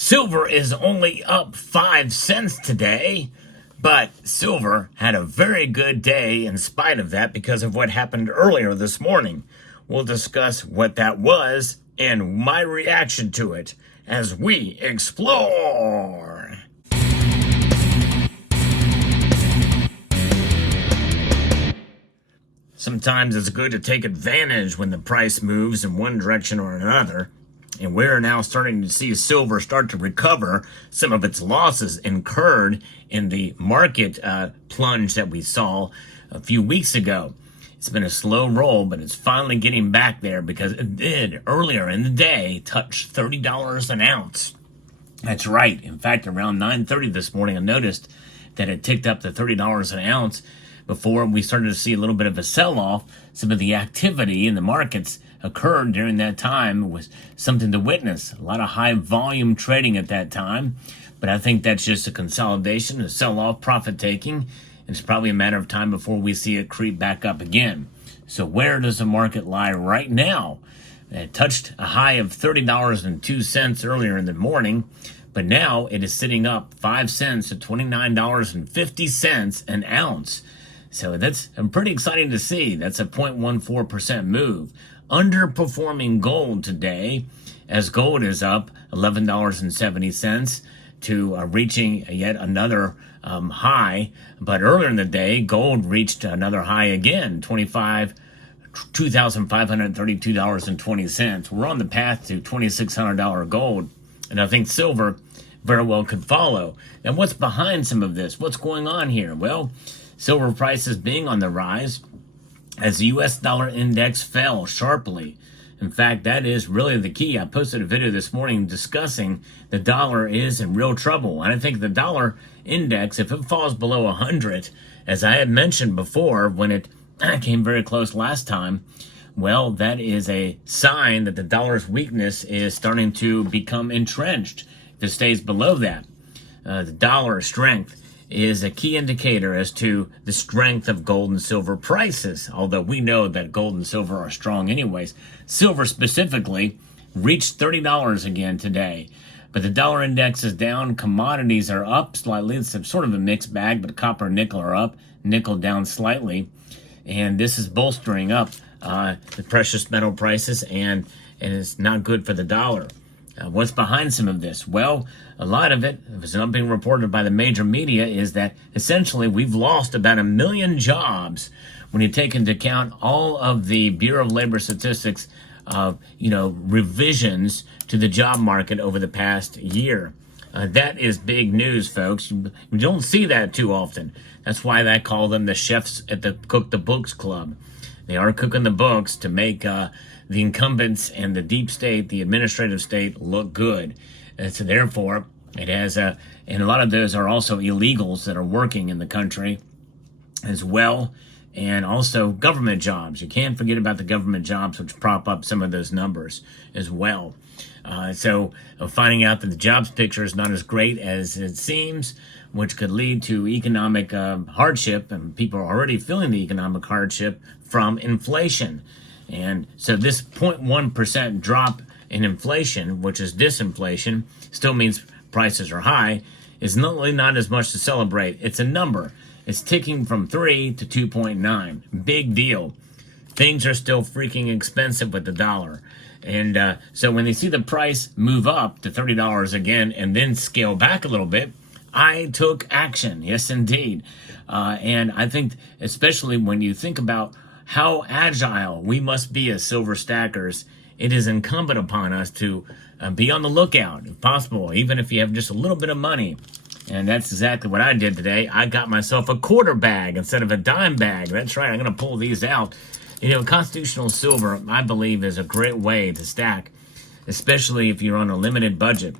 Silver is only up 5 cents today, but silver had a very good day in spite of that because of what happened earlier this morning. We'll discuss what that was and my reaction to it as we explore. Sometimes it's good to take advantage when the price moves in one direction or another. And we're now starting to see silver start to recover some of its losses incurred in the market plunge that we saw a few weeks ago. It's been a slow roll, but it's finally getting back there because it did earlier in the day touch $30 an ounce. That's right. In fact, around 9:30 this morning, I noticed that it ticked up to $30 an ounce before we started to see a little bit of a sell-off. Some of the activity in the markets occurred during that time. It was something to witness. A lot of high volume trading at that time. But I think that's just a consolidation, a sell-off, profit-taking. And it's probably a matter of time before we see it creep back up again. So where does the market lie right now? It touched a high of $30.02 earlier in the morning. But now it is sitting up 5 cents to $29.50 an ounce. So that's pretty exciting to see. That's a 0.14% move. Underperforming gold today, as gold is up $11.70 to reaching yet another high. But earlier in the day, gold reached another high again, $2,532.20. We're on the path to $2,600 gold, and I think silver very well could follow. And what's behind some of this? What's going on here? Well, silver prices being on the rise as the U.S. dollar index fell sharply. In fact, that is really the key. I posted a video this morning discussing the dollar is in real trouble. And I think the dollar index, if it falls below 100, as I had mentioned before when it came very close last time, well, that is a sign that the dollar's weakness is starting to become entrenched. If it stays below that, the dollar strength is a key indicator as to the strength of gold and silver prices. Although we know that gold and silver are strong anyways. Silver specifically reached $30 again today. But the dollar index is down. Commodities are up slightly. It's sort of a mixed bag, but copper and nickel are up. Nickel down slightly. And this is bolstering up the precious metal prices, and it's not good for the dollar. What's behind some of this? Well, a lot of it, if it's not being reported by the major media, is that essentially we've lost about 1 million jobs when you take into account all of the Bureau of Labor Statistics revisions to the job market over the past year. That is big news, folks. You don't see that too often. That's why I call them the chefs at the Cook the Books Club. They are cooking the books to make the incumbents and the deep state, the administrative state, look good. And so therefore, it has and a lot of those are also illegals that are working in the country as well, and also government jobs. You can't forget about the government jobs, which prop up some of those numbers as well. So finding out that the jobs picture is not as great as it seems, which could lead to economic hardship, and people are already feeling the economic hardship from inflation. And so this 0.1% drop in inflation, which is disinflation, still means prices are high, is not as much to celebrate. It's a number. It's ticking from 3 to 2.9. Big deal. Things are still freaking expensive with the dollar. And so when they see the price move up to $30 again and then scale back a little bit, I took action. Yes, indeed. And I think especially when you think about how agile we must be as silver stackers, it is incumbent upon us to be on the lookout, if possible, even if you have just a little bit of money. And that's exactly what I did today. I got myself a quarter bag instead of a dime bag. That's right, I'm going to pull these out. Constitutional silver, I believe, is a great way to stack, especially if you're on a limited budget.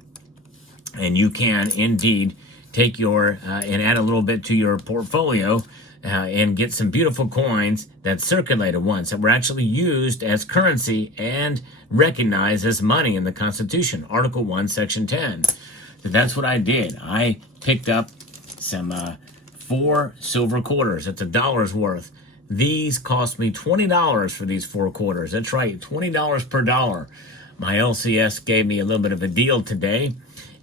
And you can indeed take your and add a little bit to your portfolio and get some beautiful coins that circulated once, that were actually used as currency and recognized as money in the Constitution, Article 1, Section 10. So that's what I did. I picked up some 4 silver quarters. That's $1 worth. These cost me $20 for these 4 quarters. That's right, $20 per dollar. My LCS gave me a little bit of a deal today.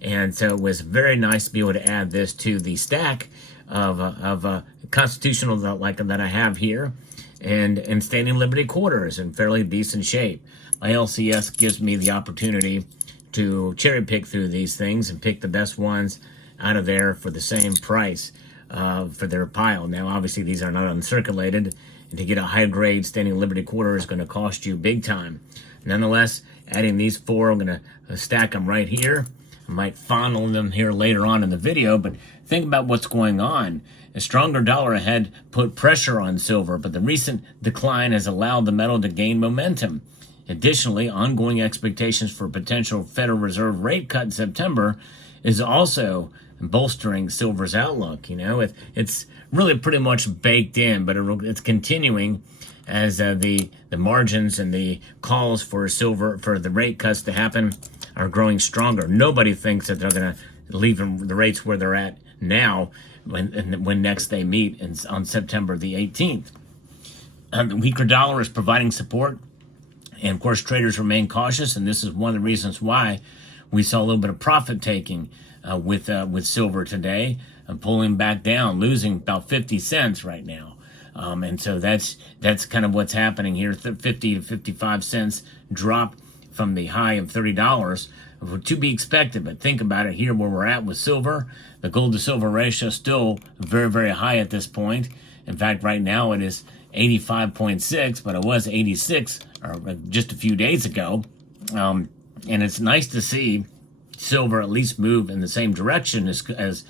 And so it was very nice to be able to add this to the stack of constitutional that I have here, and standing Liberty quarters in fairly decent shape. My LCS gives me the opportunity to cherry pick through these things and pick the best ones out of there for the same price for their pile. Now, obviously, these are not uncirculated, and to get a high grade standing Liberty quarter is going to cost you big time. Nonetheless, adding these four, I'm going to stack them right here. I might fondle them here later on in the video, but think about what's going on. A stronger dollar had put pressure on silver, but the recent decline has allowed the metal to gain momentum. Additionally, ongoing expectations for a potential Federal Reserve rate cut in September is also bolstering silver's outlook. You know, it's really pretty much baked in, but it's continuing as the margins and the calls for silver for the rate cuts to happen are growing stronger. Nobody thinks that they're going to leave the rates where they're at now when next they meet on September the 18th. The weaker dollar is providing support, and of course traders remain cautious, and this is one of the reasons why we saw a little bit of profit taking with silver today, pulling back down, losing about 50 cents right now. And so that's kind of what's happening here. 50 to 55 cents drop from the high of $30 to be expected. But think about it here where we're at with silver. The gold to silver ratio is still very, very high at this point. In fact, right now it is 85.6, but it was 86 just a few days ago. And it's nice to see silver at least move in the same direction as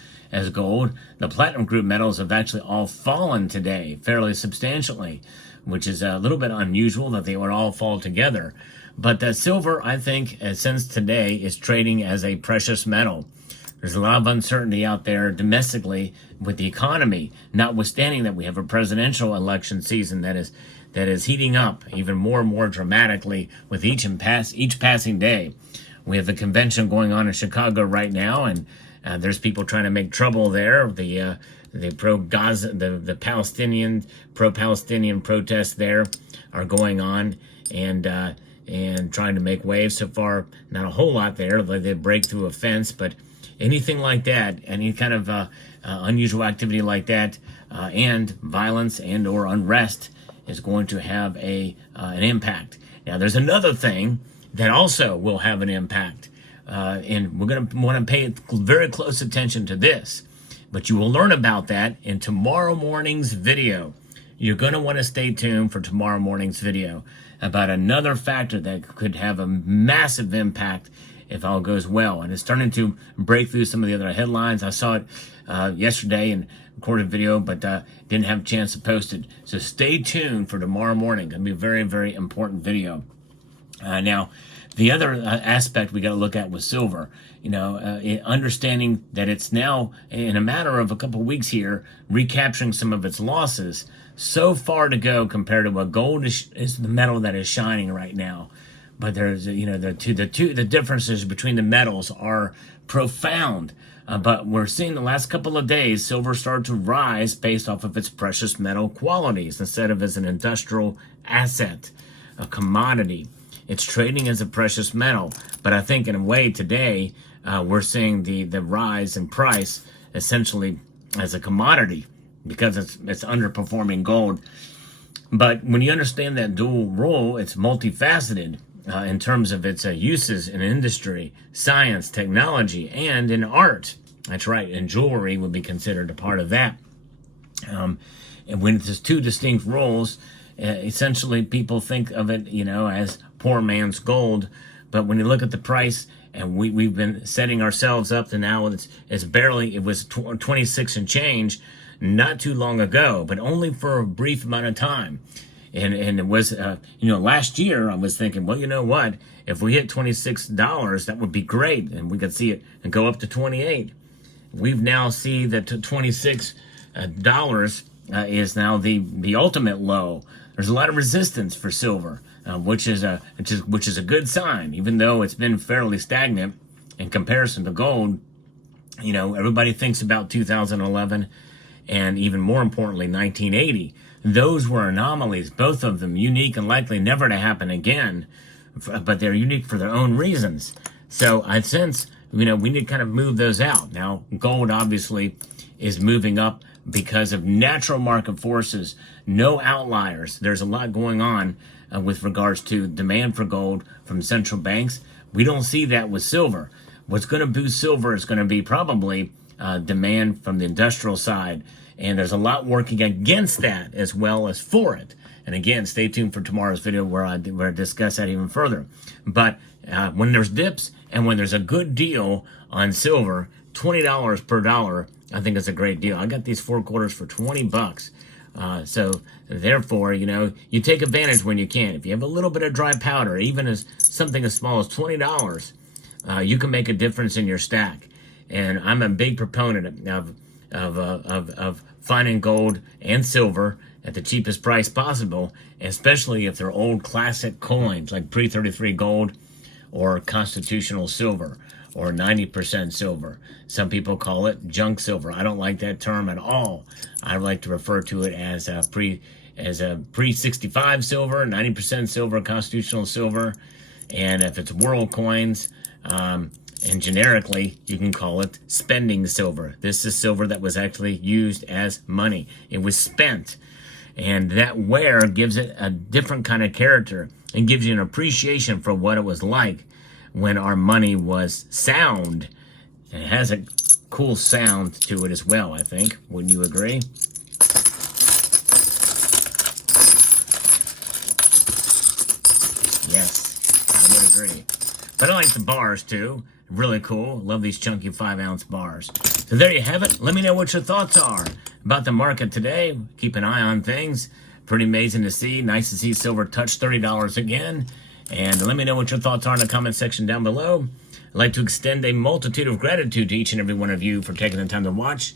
gold. The platinum group metals have actually all fallen today fairly substantially, which is a little bit unusual that they would all fall together. But silver, I think, since today, is trading as a precious metal. There's a lot of uncertainty out there domestically with the economy, notwithstanding that we have a presidential election season that is heating up even more and more dramatically with each passing day. We have a convention going on in Chicago right now, and there's people trying to make trouble there. The pro-Gaza, the pro-Palestinian protests there are going on, and trying to make waves. So far, not a whole lot there. They break through a fence, but anything like that, any kind of unusual activity like that, and violence and or unrest is going to have an impact. Now, there's another thing that also will have an impact, and we're going to want to pay very close attention to this, but you will learn about that in tomorrow morning's video. You're going to want to stay tuned for tomorrow morning's video about another factor that could have a massive impact if all goes well. And it's starting to break through some of the other headlines. I saw it yesterday and recorded video, but didn't have a chance to post it. So stay tuned for tomorrow morning. It's going to be a very, very important video. Now, the other aspect we got to look at with silver, understanding that it's now, in a matter of a couple of weeks here, recapturing some of its losses. So far to go compared to what gold is the metal that is shining right now. But there's, the differences between the metals are profound. But we're seeing the last couple of days, silver start to rise based off of its precious metal qualities instead of as an industrial asset, a commodity. It's trading as a precious metal. But I think in a way today, we're seeing the rise in price essentially as a commodity because it's underperforming gold. But when you understand that dual role, it's multifaceted in terms of its uses in industry, science, technology, and in art. That's right, and jewelry would be considered a part of that. And when there's two distinct roles, essentially people think of it, as poor man's gold. But when you look at the price, and we've been setting ourselves up to now, it was 26 and change not too long ago, but only for a brief amount of time. And it was, last year I was thinking, well, you know what? If we hit $26, that would be great. And we could see it and go up to 28. We've now seen that $26 is now the ultimate low. There's a lot of resistance for silver, which is a good sign, even though it's been fairly stagnant in comparison to gold. Everybody thinks about 2011 and even more importantly, 1980. Those were anomalies, both of them unique and likely never to happen again, but they're unique for their own reasons. So I sense we need to kind of move those out. Now, gold obviously is moving up because of natural market forces, no outliers. There's a lot going on with regards to demand for gold from central banks. We don't see that with silver. What's going to boost silver is going to be probably demand from the industrial side. And there's a lot working against that as well as for it. And again, stay tuned for tomorrow's video where I discuss that even further. But when there's dips and when there's a good deal on silver, $20 per dollar, I think it's a great deal. I got these 4 quarters for 20 bucks. So therefore, you take advantage when you can. If you have a little bit of dry powder, even as something as small as $20, you can make a difference in your stack. And I'm a big proponent of finding gold and silver at the cheapest price possible, especially if they're old classic coins like pre-33 gold or constitutional silver or 90% silver. Some people call it junk silver. I don't like that term at all. I like to refer to it as a pre-65 silver, 90% silver, constitutional silver. And if it's world coins, and generically, you can call it spending silver. This is silver that was actually used as money. It was spent. And that wear gives it a different kind of character and gives you an appreciation for what it was like when our money was sound. And it has a cool sound to it as well, I think. Wouldn't you agree? Yes, I would agree. But I like the bars too. Really cool. Love these chunky 5-ounce bars. So there you have it. Let me know what your thoughts are about the market today. Keep an eye on things. Pretty amazing to see. Nice to see silver touch $30 again. And let me know what your thoughts are in the comment section down below. I'd like to extend a multitude of gratitude to each and every one of you for taking the time to watch.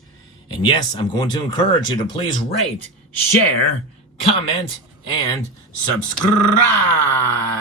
And yes, I'm going to encourage you to please rate, share, comment, and subscribe.